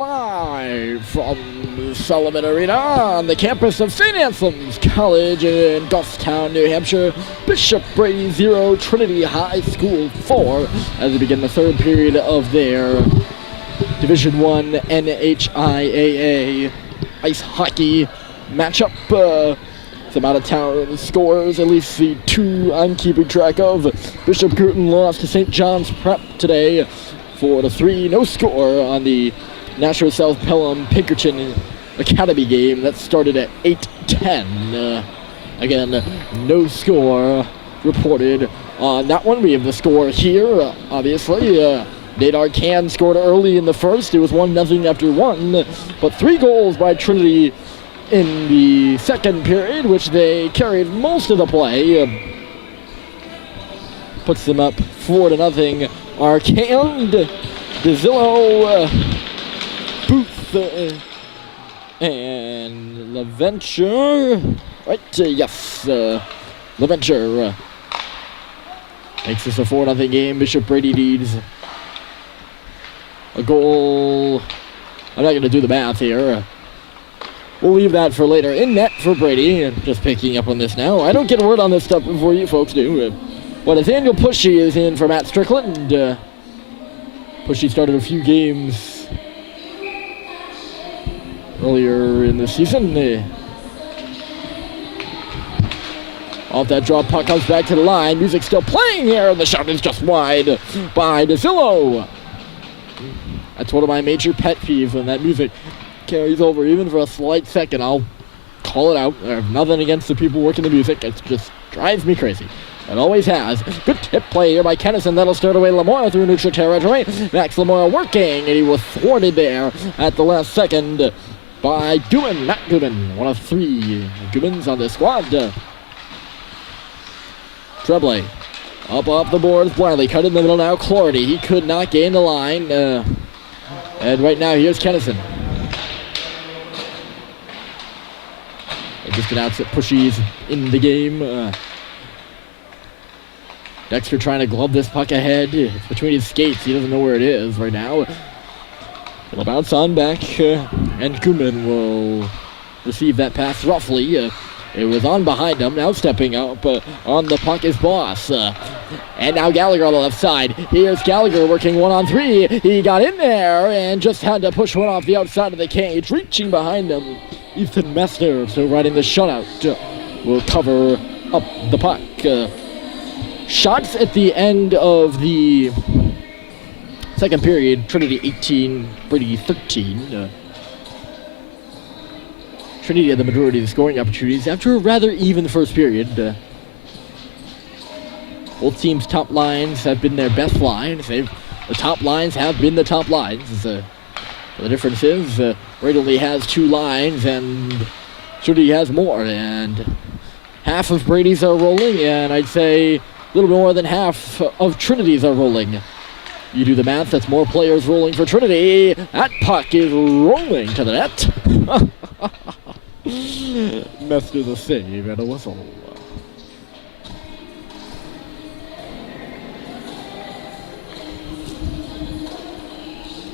Live from Sullivan Arena on the campus of St. Anselm's College in Goffstown, New Hampshire. Bishop Brady 0, Trinity High School 4 as they begin the third period of their Division I NHIAA ice hockey matchup. Some out-of-town scores, at least the two I'm keeping track of. Bishop Guertin lost to St. John's Prep today 4-3. No score on the Nashua South Pelham Pinkerton Academy game that started at 8:10. Again, no score reported on that one. We have the score here, obviously. Nadar Can scored early in the first. It was 1-0 after 1, but 3 goals by Trinity in the second period, which they carried most of the play. Puts them up 4-0. Arcand, DeZillo, Booth, and LaVenture. Right, yes, LaVenture makes this a 4-0 game. Bishop Brady needs a goal. I'm not going to do the math here. We'll leave that for later. In net for Brady. Just picking up on this now. I don't get a word on this stuff before you folks do. Well, Nathaniel Pushy is in for Matt Strickland. Pushy started a few games earlier in the season. Off that draw, puck comes back to the line. Music still playing here, and the shot is just wide by DeZillo. That's one of my major pet peeves when that music carries over, even for a slight second. I'll call it out. I have nothing against the people working the music. It just drives me crazy. It always has. Good tip play here by Kennison. That'll start away Lamora through neutral territory. Max Lamora working, and he was thwarted there at the last second by Gubin. Matt Gubin, one of 3 Gubins on the squad. Treble up off the boards blindly. Cut in the middle now. Clarity. He could not gain the line. And right now, here's Kennison. They just announced that Pushy's in the game. Dexter trying to glove this puck ahead. It's between his skates. He doesn't know where it is right now. It'll bounce on back, and Kuman will receive that pass roughly. It was on behind him. Now stepping up on the puck is Boss. And now Gallagher on the left side. Here's Gallagher working 1-on-3. He got in there and just had to push one off the outside of the cage. Reaching behind him, Ethan Messner, so riding the shutout, will cover up the puck. Shots at the end of the second period. Trinity 18, Brady 13. Trinity had the majority of the scoring opportunities after a rather even first period. Both teams' top lines have been their best lines. The top lines have been the top lines. The difference is Brady only has 2 lines and Trinity has more. And half of Brady's are rolling, and I'd say a little more than half of Trinity's are rolling. You do the math, that's more players rolling for Trinity. That puck is rolling to the net. Messed the save and a whistle.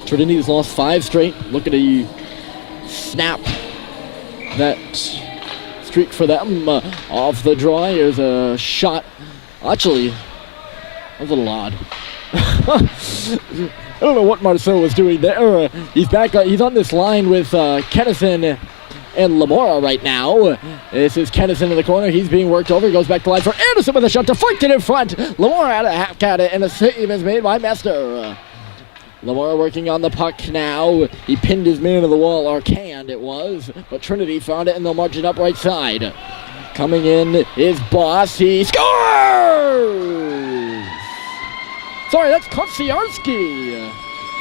Trinity's lost 5 straight. Look at a snap that streak for them. Off the draw, here's a shot. Actually, that's a little odd. I don't know what Marceau was doing there. He's back. He's on this line with Kennison and Lamora right now. This is Kennison in the corner. He's being worked over. He goes back to line for Anderson with a shot deflected in front. Lamora had a half cat it, and a save is made by Mester. Lamora working on the puck now. He pinned his man to the wall, Arcand it was, but Trinity found it and they'll march it up right side. Coming in is Boss. He scores! Sorry, that's Kotsiarski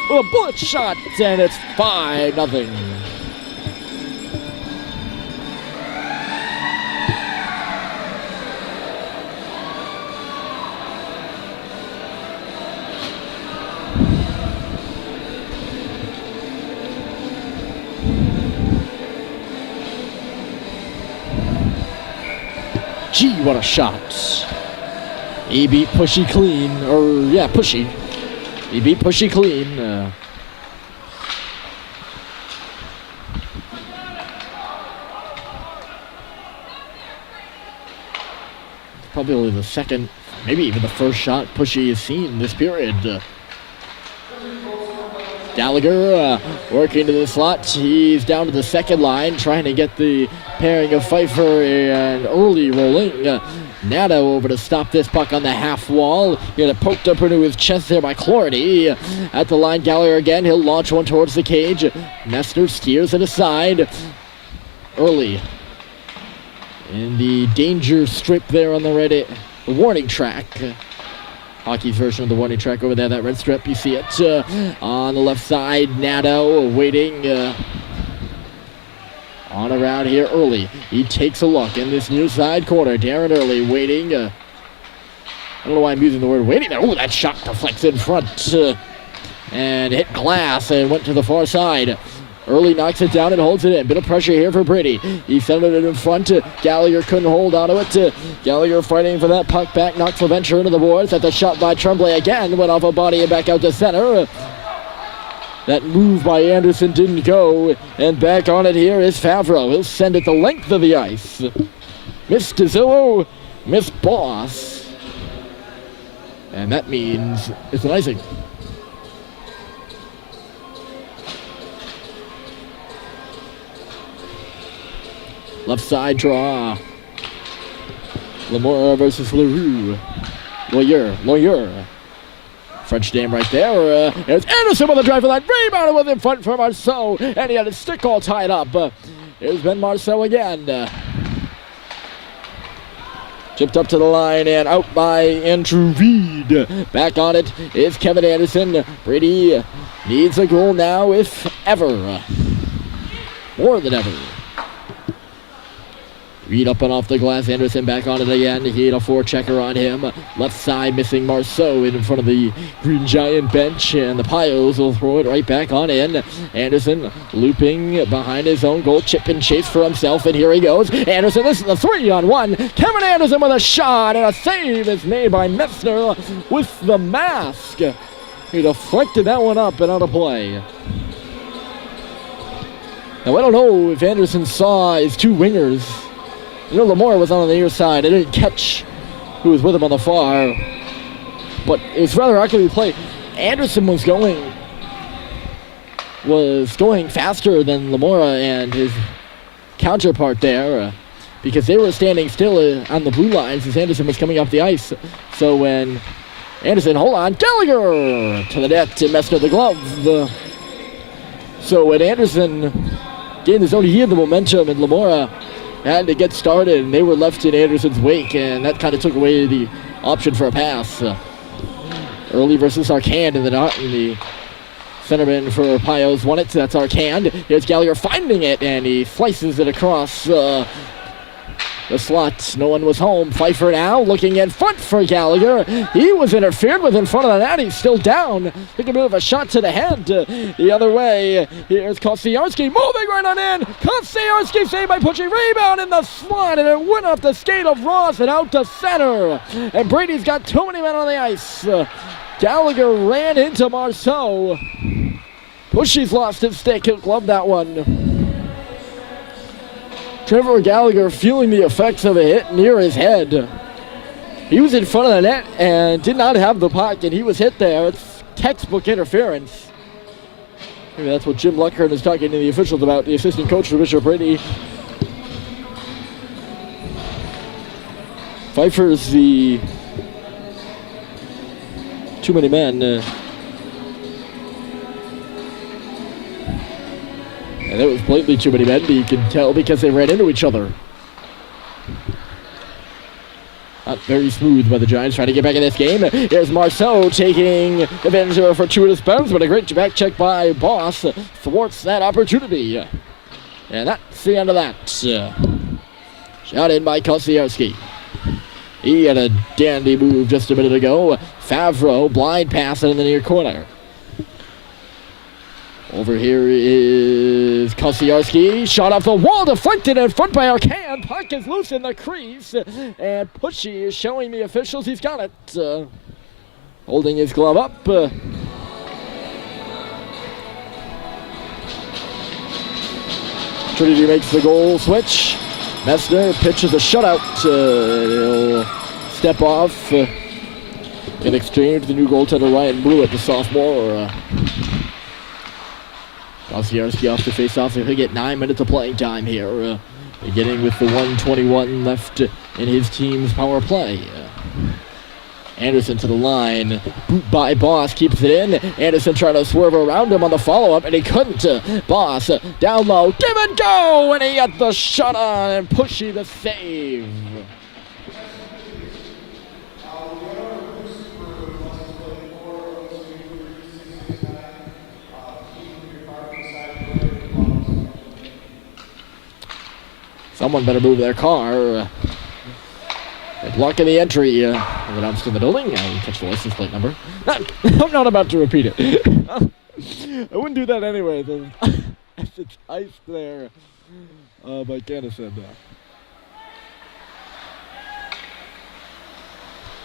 with a bullet shot, and it's 5-0. Gee, what a shot. He beat Pushy clean. Pushy. He beat Pushy clean. probably the second, maybe even the first shot Pushy has seen this period. Gallagher working to the slot. He's down to the second line, trying to get the pairing of Pfeiffer and Early rolling. Nato over to stop this puck on the half wall. Get it poked up into his chest there by Clarity. At the line, Gallagher again. He'll launch one towards the cage. Messner steers it aside. Early in the danger strip there on the the warning track. Hockey's version of the warning track over there, that red strip. You see it on the left side. Nato waiting on around here. Early. He takes a look in this near side corner. Darren Early waiting. I don't know why I'm using the word waiting there. Oh, that shot deflects in front and hit glass and went to the far side. Early knocks it down and holds it in. Bit of pressure here for Brady. He sent it in front. Gallagher couldn't hold onto it. Gallagher fighting for that puck back. Knocks LaVenture into the boards. At the shot by Tremblay again. Went off a body and back out to center. That move by Anderson didn't go. And back on it here is Favreau. He'll send it the length of the ice. Miss DeZillo. Miss Boss. And that means it's an icing. Left side draw. Lamora versus LaRue. Lawyer. French name right there. It's Anderson with a drive for that. Rebound with in front for Marceau. And he had his stick all tied up. Here's Ben Marceau again. Chipped up to the line and out by Andrew Reed. Back on it is Kevin Anderson. Brady needs a goal now, if ever. More than ever. Reed up and off the glass. Anderson back on it again. He had a forechecker on him. Left side missing Marceau in front of the Green Giant bench. And the Pios will throw it right back on in. Anderson looping behind his own goal. Chip and chase for himself. And here he goes. Anderson, this is the 3-on-1. Kevin Anderson with a shot. And a save is made by Messner with the mask. He deflected that one up and out of play. Now I don't know if Anderson saw his two wingers. You know, Lamora was on the near side. I didn't catch who was with him on the far. But it's rather accurately played. Anderson was going faster than Lamora and his counterpart there because they were standing still on the blue lines as Anderson was coming off the ice. So when Anderson, hold on, Gallagher to the net to Messner the glove. So when Anderson gained his own, he had the momentum, and Lamora had to get started, and they were left in Anderson's wake, and that kind of took away the option for a pass. Early versus Arcand in the centerman for Pios won it. So that's Arcand. Here's Gallagher finding it, and he slices it across the slot. No one was home. Pfeiffer now looking in front for Gallagher. He was interfered with in front of the net. He's still down. Taking a bit of a shot to the head. The other way. Here's Kostiarski moving right on in. Kostiarski saved by Pucci. Rebound in the slot, and it went off the skate of Ross and out to center. And Brady's got too many men on the ice. Gallagher ran into Marceau. Pucci's lost his stick. He'll glove that one. Trevor Gallagher feeling the effects of a hit near his head. He was in front of the net and did not have the puck, and he was hit there. It's textbook interference. Maybe that's what Jim Luckhurst is talking to the officials about, the assistant coach for Bishop Brady. Pfeiffer's the too many men. And it was blatantly too many men, but you can tell because they ran into each other. Not very smooth by the Giants trying to get back in this game. Here's Marceau taking advantage of a fortuitous bounce, but a great back check by Boss thwarts that opportunity. And that's the end of that. Shot in by Kostiarski. He had a dandy move just a minute ago. Favreau blind pass in the near corner. Over here is Kostiarski. Shot off the wall, deflected in front by Arcand. Puck is loose in the crease. And Pucci is showing the officials he's got it. Holding his glove up. Trinity makes the goal switch. Messner pitches a shutout. He'll step off. In exchange, the new goaltender Ryan Blewett, the sophomore. Kosciuszko off to face off. He'll get 9 minutes of playing time here. Beginning with the 1:21 left in his team's power play. Anderson to the line. Boot by Boss, keeps it in. Anderson trying to swerve around him on the follow-up, and he couldn't. Boss down low, give and go! And he got the shot on, and Pushy the save. Someone better move their car. They're blocking the entry. When I'm still in the building, I catch the license plate number. I'm not about to repeat it. I wouldn't do that anyway. It's ice there by Anderson.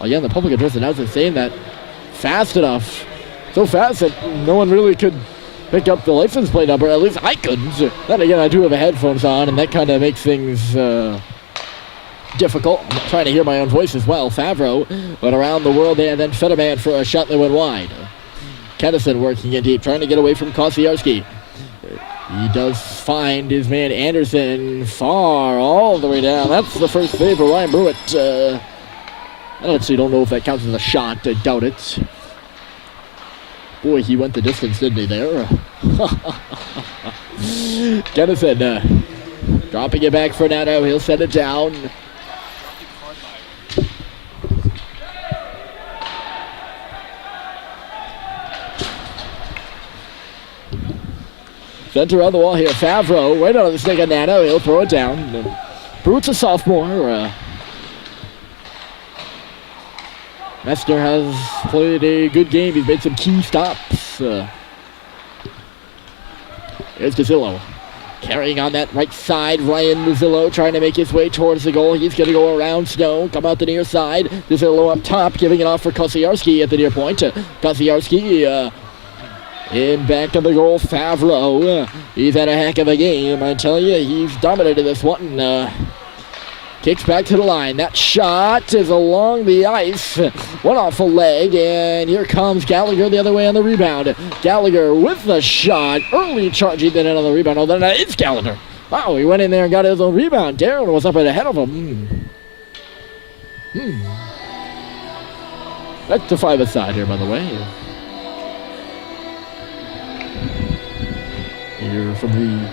Again, the public address announcer saying that fast enough. So fast that no one really could pick up the license plate number. At least I couldn't. Then again, I do have headphones on, and that kind of makes things difficult. I'm trying to hear my own voice as well. Favreau went around the world and then Fetterman for a shot that went wide. Kennison working in deep, trying to get away from Kosciuszko. He does find his man Anderson far all the way down. That's the first save for Ryan Blewett. I actually don't know if that counts as a shot. I doubt it. Boy, he went the distance, didn't he, there? Kennison dropping it back for Nato. He'll set it down. Center on the wall here. Favreau right on the stick of Nato. He'll throw it down. Brewett's a sophomore. Messner has played a good game. He's made some key stops. Here's Gazzillo. Carrying on that right side. Ryan Gazzillo trying to make his way towards the goal. He's going to go around Snow. Come out the near side. Gazzillo up top, giving it off for Kosciuszko at the near point. Kosciuszko in back of the goal. Favreau. He's had a heck of a game. I tell you, he's dominated this one. Kicks back to the line. That shot is along the ice. One off a leg, and here comes Gallagher the other way on the rebound. Gallagher with the shot. Early charging then in on the rebound. Oh, then it's Gallagher. Wow, he went in there and got his own rebound. Darren was up ahead of him. That's the 5-a-side here, by the way. Here from the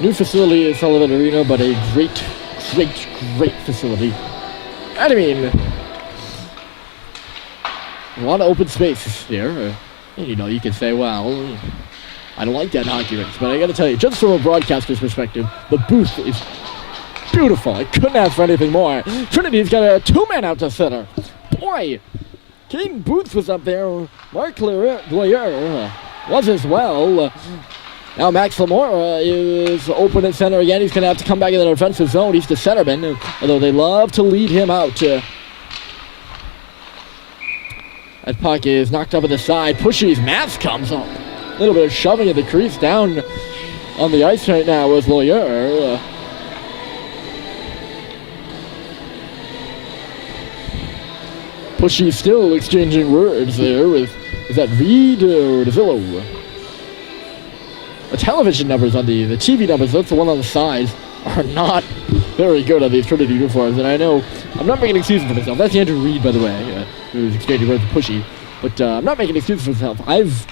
new facility at Sullivan Arena, but a great facility. And I mean, a lot of open space here. And, you can say, well, I don't like that hockey rink, but I got to tell you, just from a broadcaster's perspective, the booth is beautiful. I couldn't ask for anything more. Trinity's got a 2-man out to center. Boy, Caden Booth was up there. Mark Gloyer was as well. Now Max Lamora is open at center again. He's going to have to come back in the defensive zone. He's the centerman, although they love to lead him out. That puck is knocked up at the side. Pushy's mask comes up. A little bit of shoving at the crease. Down on the ice right now is Loyer. Pushy still exchanging words there with, is that Reed or DeVillo? The television numbers on the TV numbers, that's the one on the sides, are not very good on these Trinity uniforms. And I know, I'm not making excuses for myself. That's Andrew Reed, by the way, who's exchanging words with Pushy. But I'm not making excuses for myself. I've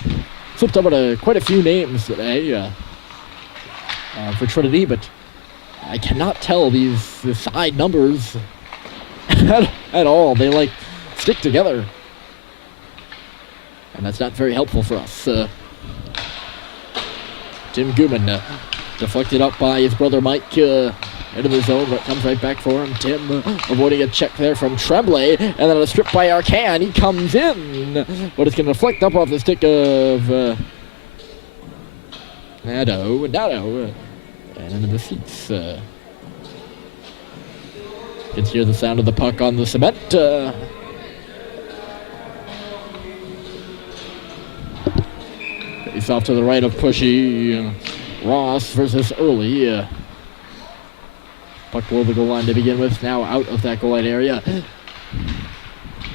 flipped up on quite a few names today for Trinity, but I cannot tell the side numbers at all. They, stick together. And that's not very helpful for us. Tim Gooman deflected up by his brother Mike into the zone, but comes right back for him. Tim avoiding a check there from Tremblay, and then a strip by Arcan. He comes in, but it's going to deflect up off the stick of Nato, and into the seats. You can hear the sound of the puck on the cement. He's off to the right of Pushy. Ross versus Early. Puck below the goal line to begin with. Now out of that goal line area.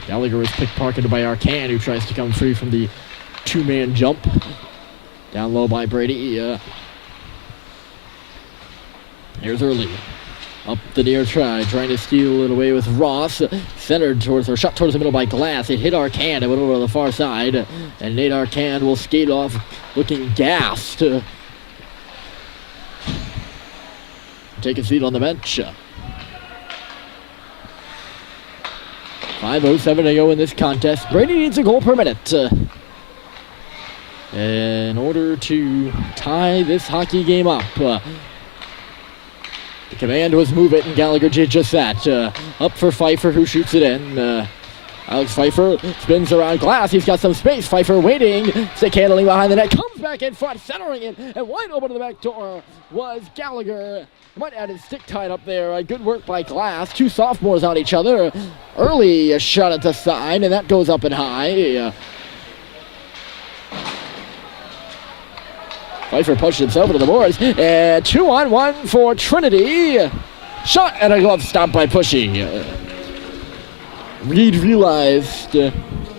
Gallagher is pickpocketed by Arcan, who tries to come free from the two-man jump. Down low by Brady. Here's Early. Up the near try, trying to steal it away with Ross. Centered towards, or shot towards the middle by Glass. It hit Arcan, it went over to the far side. And Nate Arcan will skate off looking gassed. Take a seat on the bench. 5:07 to go in this contest. Brady needs a goal per minute in order to tie this hockey game up. The command was move it, and Gallagher did just that. Up for Pfeiffer, who shoots it in. Alex Pfeiffer spins around Glass. He's got some space. Pfeiffer waiting. Stick handling behind the net. Comes back in front, centering it. And wide open to the back door was Gallagher. Might add his stick tied up there. Good work by Glass. Two sophomores on each other. Early shot at the side, and that goes up and high. Pfeiffer pushed himself into the boards, and 2-on-1 for Trinity. Shot and a glove stop by Pushy. Reed realized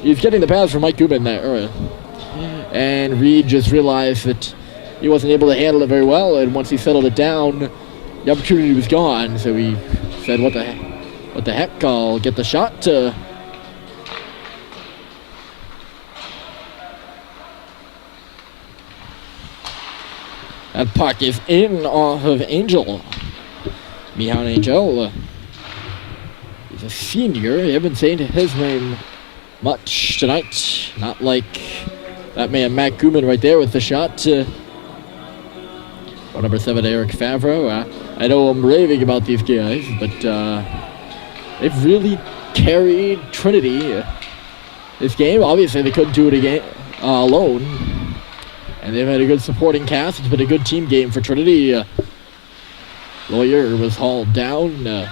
he's getting the pass from Mike Gubin there. And Reed just realized that he wasn't able to handle it very well, and once he settled it down, the opportunity was gone. So he said, what the heck, I'll get the shot. That puck is in off of Angel. Mihan Angel. He's a senior. You haven't seen his name much tonight. Not like that man Matt Guman right there with the shot. Number 7, Eric Favreau. I know I'm raving about these guys, but they've really carried Trinity this game. Obviously, they couldn't do it again alone. And they've had a good supporting cast. It's been a good team game for Trinity. Lawyer was hauled down.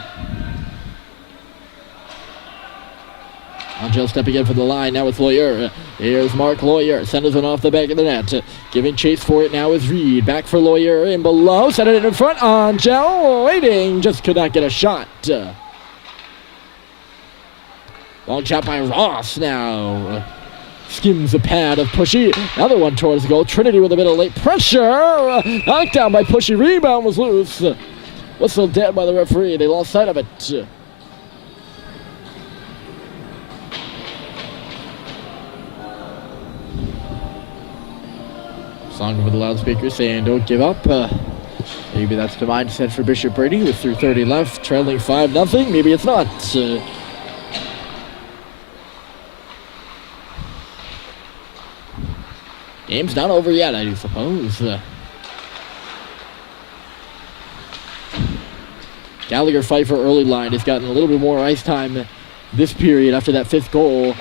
Angel stepping in for the line. Now it's Lawyer. Here's Mark Lawyer. Centers it off the back of the net. Giving chase for it now is Reed. Back for Lawyer in below. Centered it in front. Angel waiting. Just could not get a shot. Long shot by Ross now. Skims the pad of Pushy. Another one towards the goal. Trinity with a bit of late pressure. Knocked down by Pushy. Rebound was loose. Whistle dead by the referee. They lost sight of it. Song with the loudspeaker saying don't give up. Maybe that's the mindset for Bishop Brady with 3:30 left. Trailing 5-0. Maybe it's not. Game's not over yet, I do suppose. Gallagher Pfeiffer early line has gotten a little bit more ice time this period after that 5th goal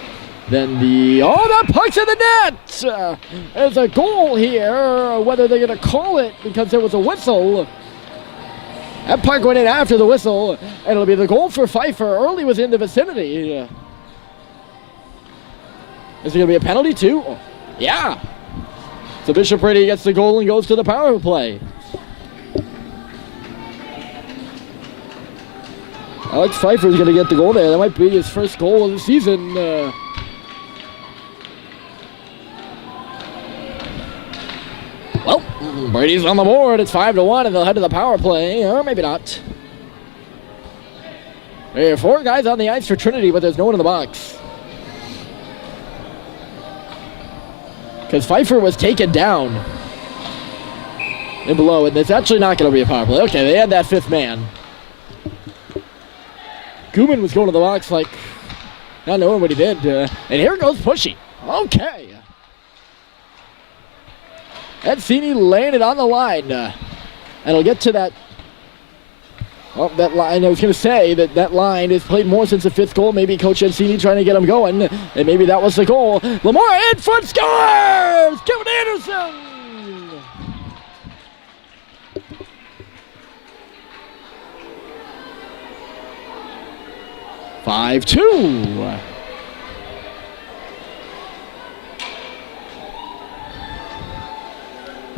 than the... Oh, that puck's in the net! There's a goal here. Whether they're going to call it because there was a whistle. That puck went in after the whistle, and it'll be the goal for Pfeiffer. Early was in the vicinity. Is it going to be a penalty too? Yeah. So Bishop Brady gets the goal and goes to the power play. Alex Pfeiffer is going to get the goal there. That might be his first goal of the season. Well, Brady's on the board. It's 5-1, and they'll head to the power play, or maybe not. There are 4 guys on the ice for Trinity, but there's no one in the box. Because Pfeiffer was taken down and below, and it's actually not going to be a power play. Okay, they had that 5th man. Guman was going to the box like not knowing what he did. And here goes Pushy. Okay. Edsini laying it on the line. And he'll get to that. Well, that line, I was going to say that line is played more since the 5th goal. Maybe Coach Edsini trying to get him going. And maybe that was the goal. Lamar in front scores! Kevin Anderson! 5-2.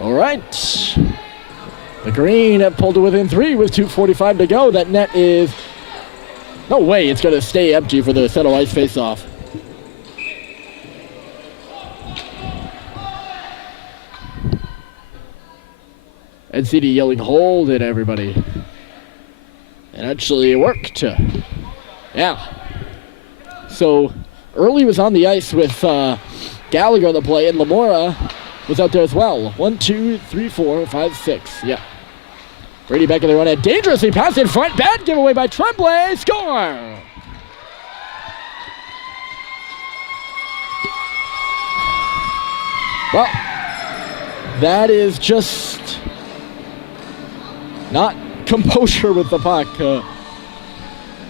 All right. The Green have pulled to within 3 with 2:45 to go. That net is... No way it's going to stay empty for the center ice face-off. NCD yelling, hold it, everybody. And actually it worked. Yeah. So, Early was on the ice with Gallagher on the play, and Lamora was out there as well. 1, 2, 3, 4, 5, 6. Yeah. Brady back in the run and dangerously passed in front. Bad giveaway by Tremblay. Score! Well, that is just not composure with the puck.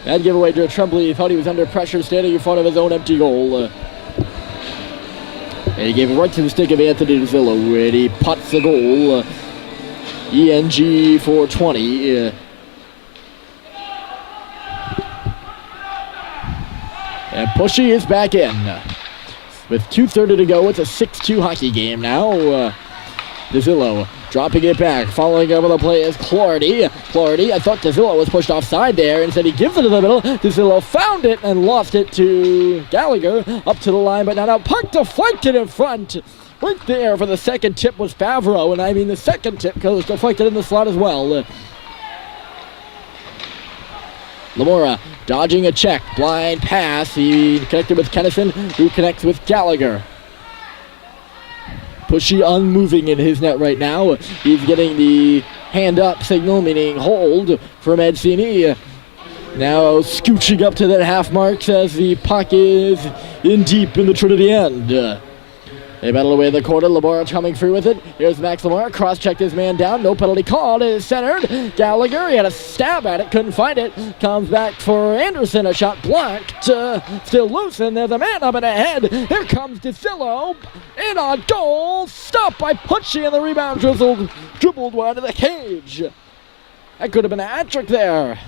Bad giveaway to Tremblay. He thought he was under pressure standing in front of his own empty goal. And he gave it right to the stick of Anthony DeZillo, and he puts the goal. ENG 420. And Pushy is back in. With 2:30 to go, it's a 6-2 hockey game now. DeZillo dropping it back. Following over the play is Clardy. I thought DeZillo was pushed offside there. Instead, he gives it to the middle. DeZillo found it and lost it to Gallagher. Up to the line, but now puck deflected in front. Right there for the second tip was Favreau. And I mean the second tip goes deflected in the slot as well. Lamora dodging a check. Blind pass. He connected with Kennison, who connects with Gallagher. Pushy unmoving in his net right now. He's getting the hand up signal, meaning hold from Mancini. Now scooching up to that half mark as the puck is in deep in the Trinity end. They battle away in the corner. Lamora coming through with it. Here's Max Lamora. Cross-checked his man down. No penalty called. It is centered. Gallagher, he had a stab at it. Couldn't find it. Comes back for Anderson. A shot blocked. Still loose, and there's a man up and ahead. Here comes DeZillo. In on goal. Stopped by Pushy, and the rebound dribbled wide of the cage. That could have been a hat trick there.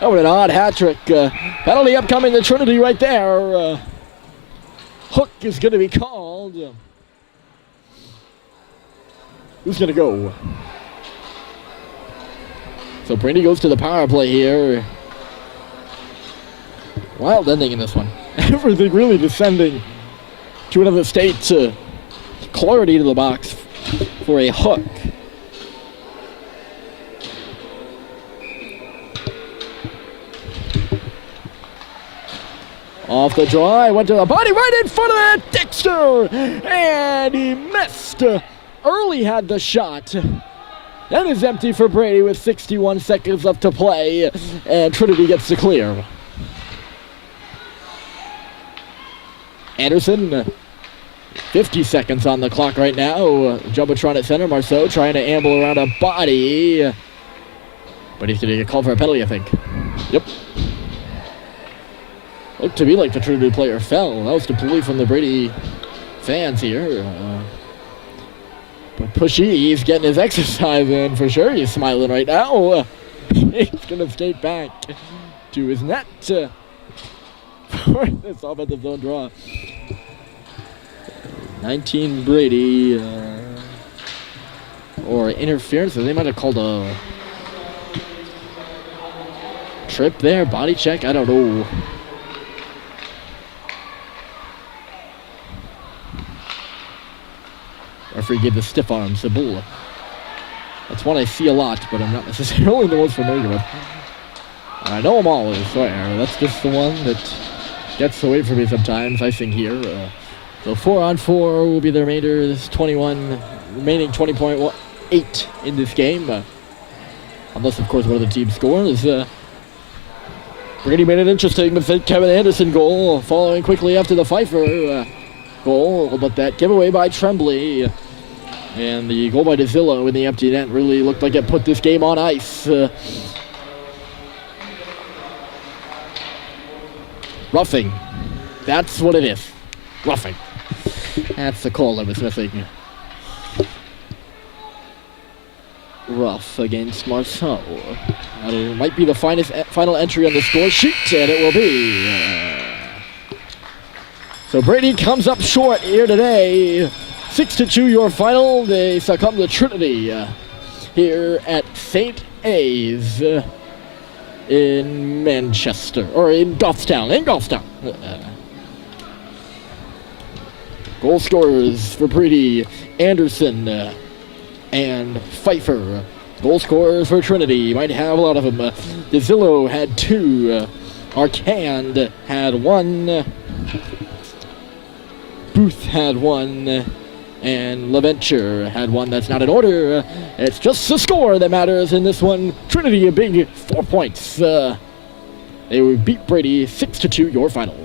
That was an odd hat trick. Penalty upcoming to Trinity right there. Hook is going to be called. Who's going to go? So Brady goes to the power play here. Wild ending in this one. Everything really descending to another state. Clarity to the box for a hook. Off the draw, went to the body right in front of that Dexter, and he missed. Early had the shot. That is empty for Brady with 61 seconds left to play, and Trinity gets to clear. Anderson, 50 seconds on the clock right now. Jumbotron at center, Marceau trying to amble around a body, but he's going to get called for a penalty, I think. Yep. Looked to me like the Trinity player fell. That was completely from the Brady fans here. But Pushy, he's getting his exercise in for sure. He's smiling right now. He's going to skate back to his net for this offensive zone draw. 19 Brady. Or interference. They might have called a trip there. Body check. I don't know. Referee gave the stiff arm symbol. That's one I see a lot, but I'm not necessarily the most familiar with. I know them all, I swear. That's just the one that gets away from me sometimes, I think here. So 4-on-4 will be the remainder. This 21, remaining 20.8 in this game. Unless, of course, one of the teams scores. Brady made it interesting with the Kevin Anderson goal, following quickly after the Pfeiffer goal, but that giveaway by Tremblay and the goal by DeZillo in the empty net really looked like it put this game on ice. Roughing. That's what it is. Roughing. That's the call that was missing. Rough against Marceau. That might be the final entry on the score sheet, and it will be. So Brady comes up short here today. 6-2 your final. They succumb to Trinity here at St. A's in Manchester, or in Goffstown. Goal scorers for Brady: Anderson, and Pfeiffer. Goal scorers for Trinity. You might have a lot of them. DeZillo had 2. Arcand had 1. Booth had 1. And LaVenture had 1. That's not in order. It's just the score that matters in this one. Trinity a big 4 points. They would beat Brady 6-2, your final.